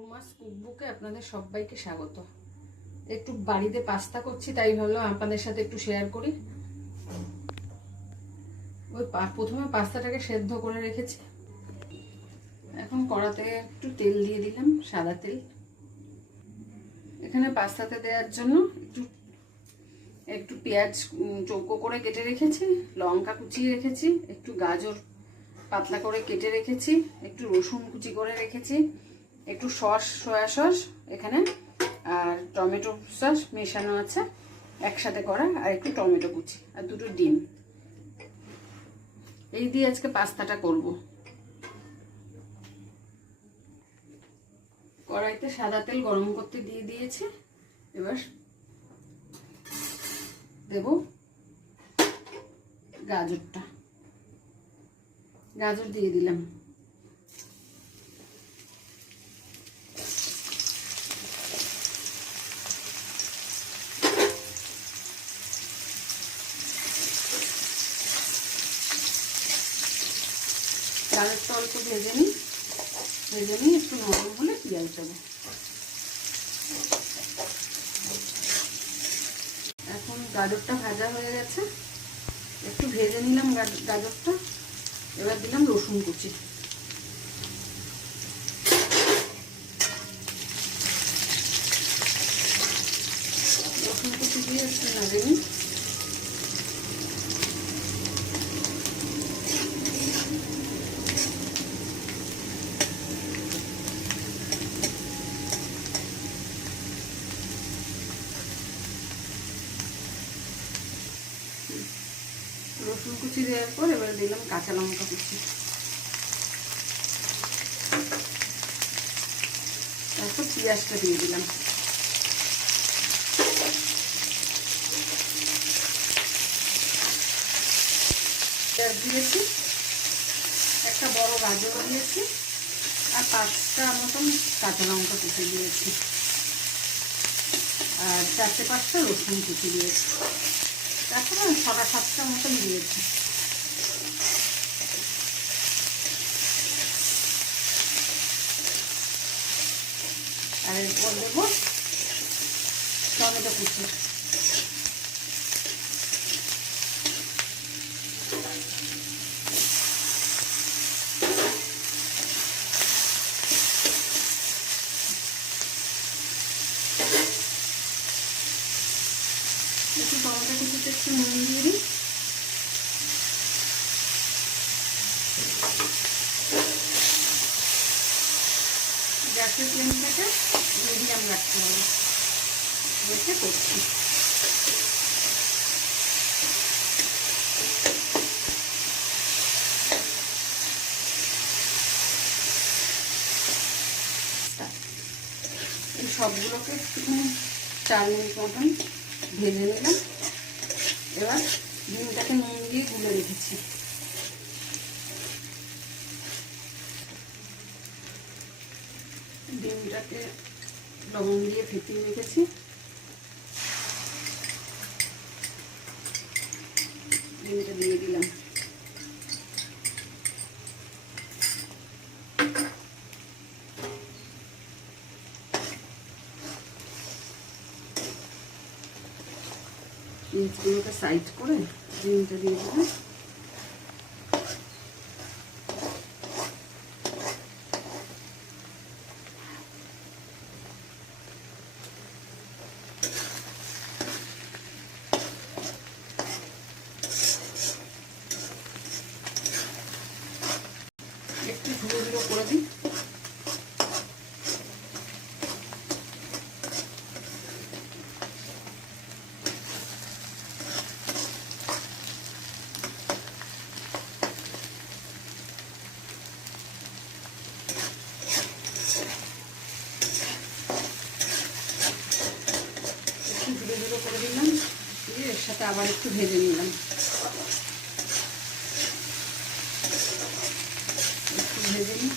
রুমাস কুকবুকে আপনাদের সবাইকে স্বাগত। একটু বাড়িতে পাস্তা করছি, তাই ভাবলাম আপনাদের সাথে একটু শেয়ার করি। ওই প্রথমে পাস্তাটাকে সেদ্ধ করে রেখেছি। এখন কড়াতে একটু তেল দিয়ে দিলাম, সাদা তেল। এখানে পাস্তাতে দেওয়ার জন্য একটু পেঁয়াজ চৌকো করে কেটে রেখেছি, লঙ্কা কুচিয়ে রেখেছি, একটু গাজর পাতলা করে কেটে রেখেছি, একটু রসুন কুচি করে রেখেছি, একটু সয়া সস এখানে, আর টমেটো সস মেশানো আছে একসাথে করা, আর একটু টমেটো কুচি আর দুটো ডিম। এই দিয়ে আজকে পাস্তাটা করব। কড়াইতে সাদা তেল গরম করতে দিয়ে দিয়েছি। এবার দেব গাজর দিয়ে দিলাম। গাজরটা অল্প ভেজে নিই, একটু নরম হলে পেঁয়াজ দেবো। এখন গাজরটা ভাজা হয়ে গেছে, একটু ভেজে নিলাম গাজরটা। এবার দিলাম রসুন কুচি। রসুন কুচি দিয়ে একটু নাড়ে নিই। রসুন কুচি দেওয়ার পর এবার দিলাম কাঁচা লঙ্কা কুচি, তারপর পেঁয়াজটা দিয়ে দিলাম। পেঁয়াজ দিয়েছি, একটা বড় গাজর দিয়েছি, আর 5টা মতন কাঁচা লঙ্কা কুচি দিয়েছি, আর 4-5টা রসুন কুচি দিয়েছি, তারপরে 6-7টা মতন দিয়েছি। আর এরপর দেবো টমেটো কুচি। একটু টমেটো কুচিতে একটু নুন দিয়ে দিই। গ্যাসের ফ্লেমটাকে মিডিয়াম রাখতে হবে, রেখে করছি। এই সবগুলোকে একটুখানি 4 মিনিট মতন ভেজে নিলাম। এবার ডিমটাকে নুন দিয়ে গুলে রেখেছি। ডিমটাকে লবণ দিয়ে ফেটিয়ে রেখেছি। ডিমটা দিয়ে দিলাম। পেঁয়াজগুলোকে সাইড করে ডিমটা দিয়ে দিলাম। একটু ধুলো করে দিই। করে দিলাম, দিয়ে এর সাথে আবার একটু ভেজে নিলাম। একটু ভেজে নিই।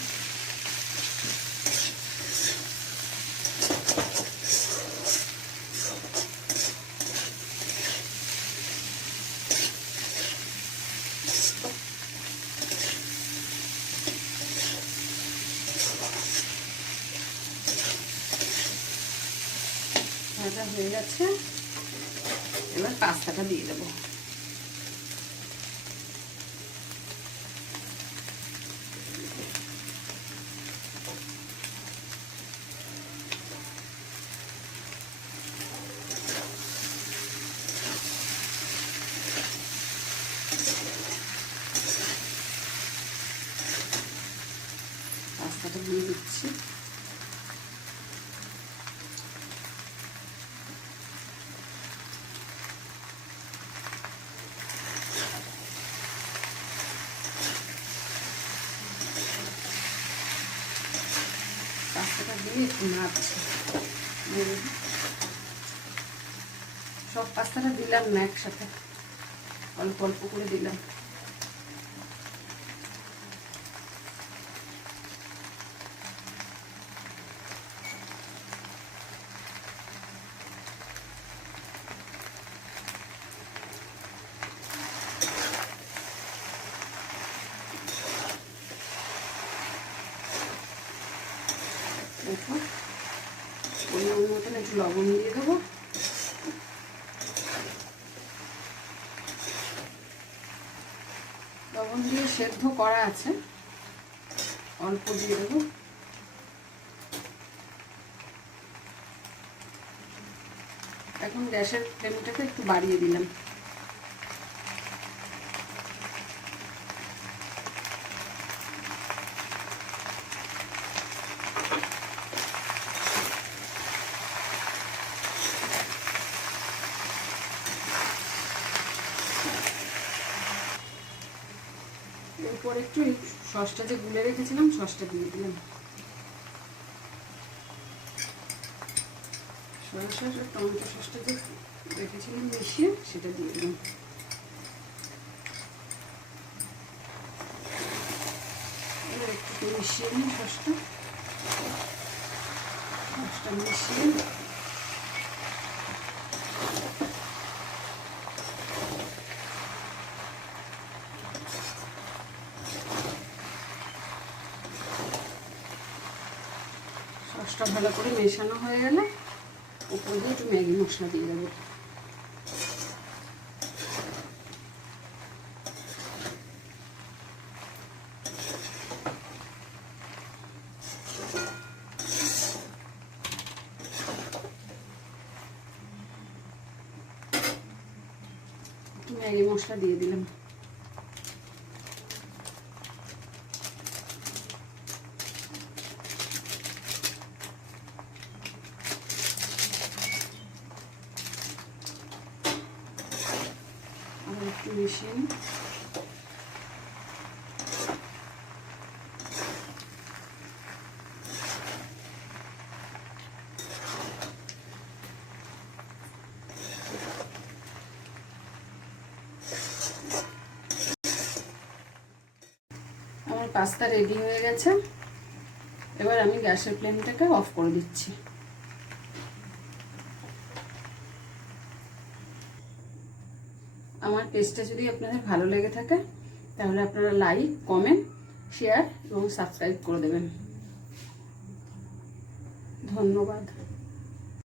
ভাজা হয়ে গেছে, এবার পাস্তাটা দিয়ে দেবো। পাস্তাটা দিয়ে দিচ্ছি। পাস্তাটা দিয়ে একটু নাড়ছি। সব পাস্তাটা দিলাম না একসাথে, অল্প অল্প করে দিলাম। দেখো পরিমাণ মতন একটু লবণ দিয়ে দেবো। লবণ দিয়ে সেদ্ধ করা আছে, অল্প দিয়ে দেবো। এখন গ্যাসের ফ্লেমটাকে একটু বাড়িয়ে দিলাম। এরপর একটু সসটা যে গুলে রেখেছিলাম সসটা দিয়ে দিলাম। সয়া সস আর টমেটো সসটা যে রেখেছিলাম মিশিয়ে সেটা দিয়ে দিলাম। এবার একটু মিশিয়ে নিই সসটা মিশিয়ে সসটা ভালো করে মেশানো হয়ে গেলে উপর দিয়ে একটু ম্যাগি মশলা দিয়ে দেবো। একটু ম্যাগি মশলা দিয়ে দিলাম। একটু মিশিয়ে নিই। আমার পাস্তা রেডি হয়ে গেছে, এবার আমি গ্যাসের ফ্লেমটাকে অফ করে দিচ্ছি। আমার পেজটা যদি আপনাদের ভালো লেগে থাকে তাহলে আপনারা লাইক, কমেন্ট, শেয়ার এবং সাবস্ক্রাইব করে দেবেন। ধন্যবাদ।